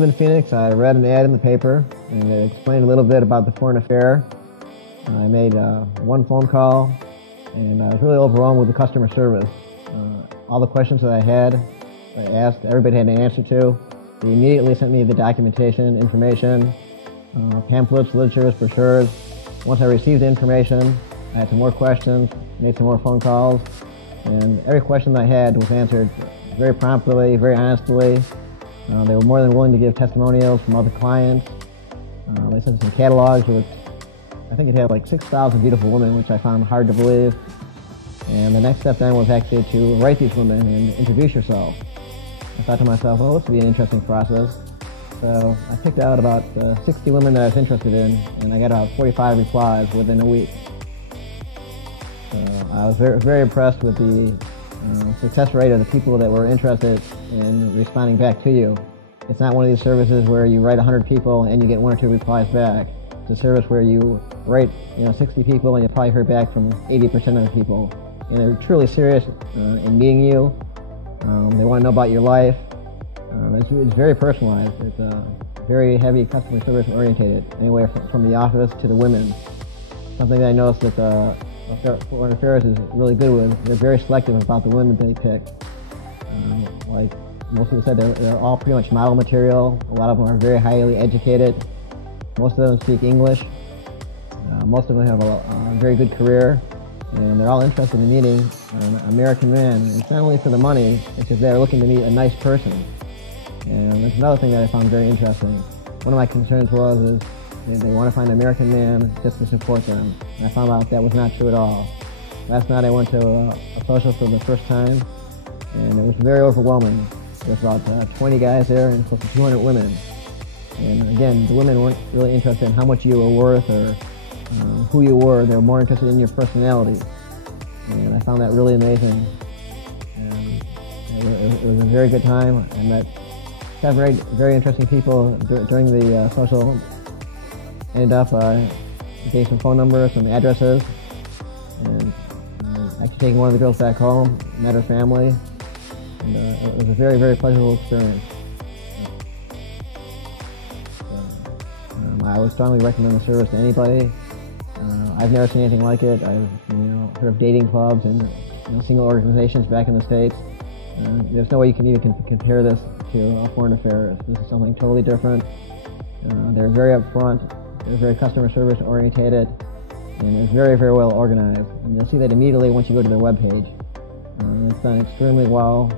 live in Phoenix. I read an ad in the paper, and it explained a little bit about the foreign affair. I made one phone call, and I was really overwhelmed with the customer service. All the questions that I asked, everybody had an answer to. They immediately sent me the documentation, information, pamphlets, literatures, brochures. Once I received the information, I had some more questions, made some more phone calls, and every question that I had was answered very promptly, very honestly. They were more than willing to give testimonials from other clients. They sent some catalogs with, I think it had like 6,000 beautiful women, which I found hard to believe. And the next step then was actually to write these women and introduce yourself. I thought to myself, well, this would be an interesting process. So I picked out about 60 women that I was interested in, and I got about 45 replies within a week. I was very impressed with the success rate of the people that were interested in responding back to you. It's not one of these services where you write 100 people and you get 1 or 2 replies back. It's a service where you write 60 people and you probably heard back from 80% of the people. And they're truly serious in meeting you. They want to know about your life. It's very personalized. It's very heavy customer service orientated, anywhere from the office to the women. Something that I noticed that Foreign Affairs is really good with. They're very selective about the women they pick. Like most people said, they're all pretty much model material. A lot of them are very highly educated. Most of them speak English. Most of them have a very good career. And they're all interested in meeting an American man. It's not only for the money, it's because they're looking to meet a nice person. And that's another thing that I found very interesting. One of my concerns was they want to find an American man just to support them. And I found out that was not true at all. Last night I went to a social for the first time, and it was very overwhelming. There was about 20 guys there and close to 200 women. And again, the women weren't really interested in how much you were worth or who you were. They were more interested in your personality. And I found that really amazing. And it was a very good time. I met 7 very interesting people during the social. Ended up getting some phone numbers, some addresses, and actually taking one of the girls back home, met her family, and it was a very pleasurable experience. I would strongly recommend the service to anybody. I've never seen anything like it. I've heard of dating clubs and single organizations back in the States. There's no way you can even compare this to Foreign Affairs. This is something totally different. They're very upfront. They're very customer service orientated, and it's very well organized. And you'll see that immediately once you go to their webpage. It's done extremely well.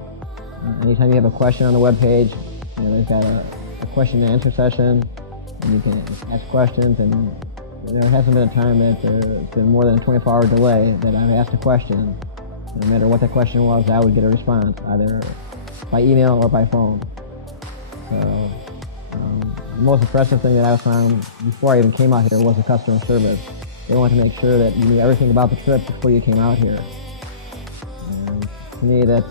Anytime you have a question on the webpage, they've got a question and answer session, and you can ask questions. And there hasn't been a time that there's been more than a 24-hour delay that I've asked a question. No matter what that question was, I would get a response, either by email or by phone. So, the most impressive thing that I found before I even came out here was the customer service. They wanted to make sure that you knew everything about the trip before you came out here. And to me, that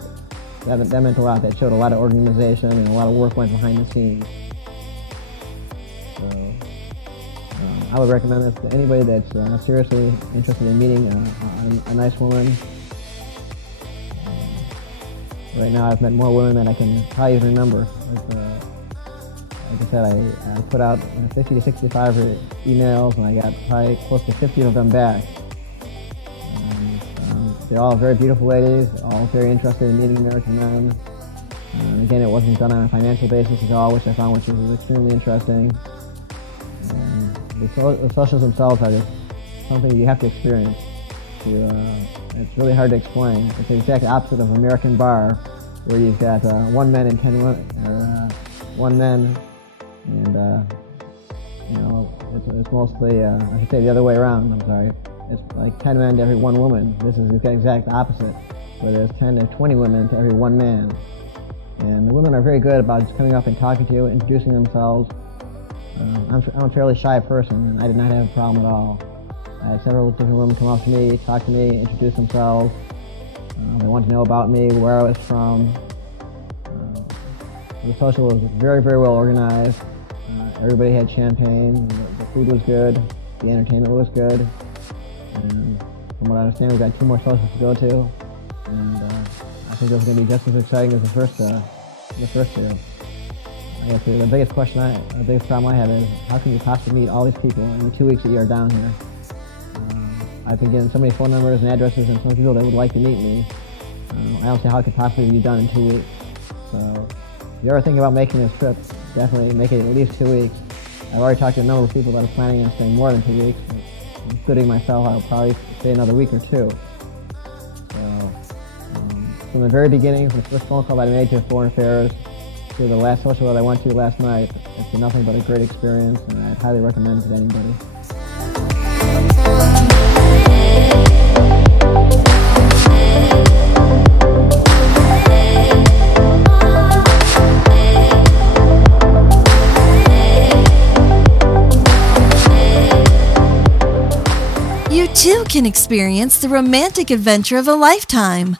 meant a lot. That showed a lot of organization and a lot of work went behind the scenes. So I would recommend this to anybody that's seriously interested in meeting a nice woman. Right now, I've met more women than I can probably even remember. Like I said, I put out 50 to 65 emails, and I got probably close to 50 of them back. They're all very beautiful ladies, all very interested in meeting American men. Again, it wasn't done on a financial basis at all, which I found was extremely interesting. The socials themselves are just something you have to experience. It's really hard to explain. It's the exact opposite of American bar, where you've got 1 man and 10 women, or 1 man. And, it's mostly, I should say the other way around, I'm sorry. It's like 10 men to every 1 woman. This is the exact opposite, where there's 10 to 20 women to every 1 man. And the women are very good about just coming up and talking to you, introducing themselves. I'm a fairly shy person, and I did not have a problem at all. I had several different women come up to me, talk to me, introduce themselves. They wanted to know about me, where I was from. The social was very well organized. Everybody had champagne. The food was good. The entertainment was good. And from what I understand, we've got 2 more socials to go to. And I think those are going to be just as exciting as the first 2. I guess the biggest problem I have is how can you possibly meet all these people in the 2 weeks that you are down here? I've been getting so many phone numbers and addresses and so many people that would like to meet me. I don't see how it could possibly be done in 2 weeks. So if you're ever thinking about making this trip, definitely make it at least 2 weeks. I've already talked to a number of people that are planning on staying more than 2 weeks, including myself. I'll probably stay another week or two. So from the very beginning, from the first phone call that I made to Foreign Affairs to the last social that I went to last night, it's been nothing but a great experience, and I'd highly recommend it to anybody. You too can experience the romantic adventure of a lifetime.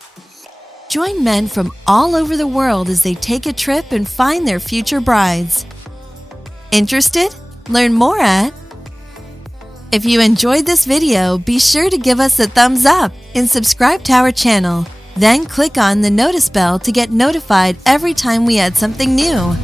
Join men from all over the world as they take a trip and find their future brides. Interested? Learn more at... If you enjoyed this video, be sure to give us a thumbs up and subscribe to our channel. Then click on the notice bell to get notified every time we add something new.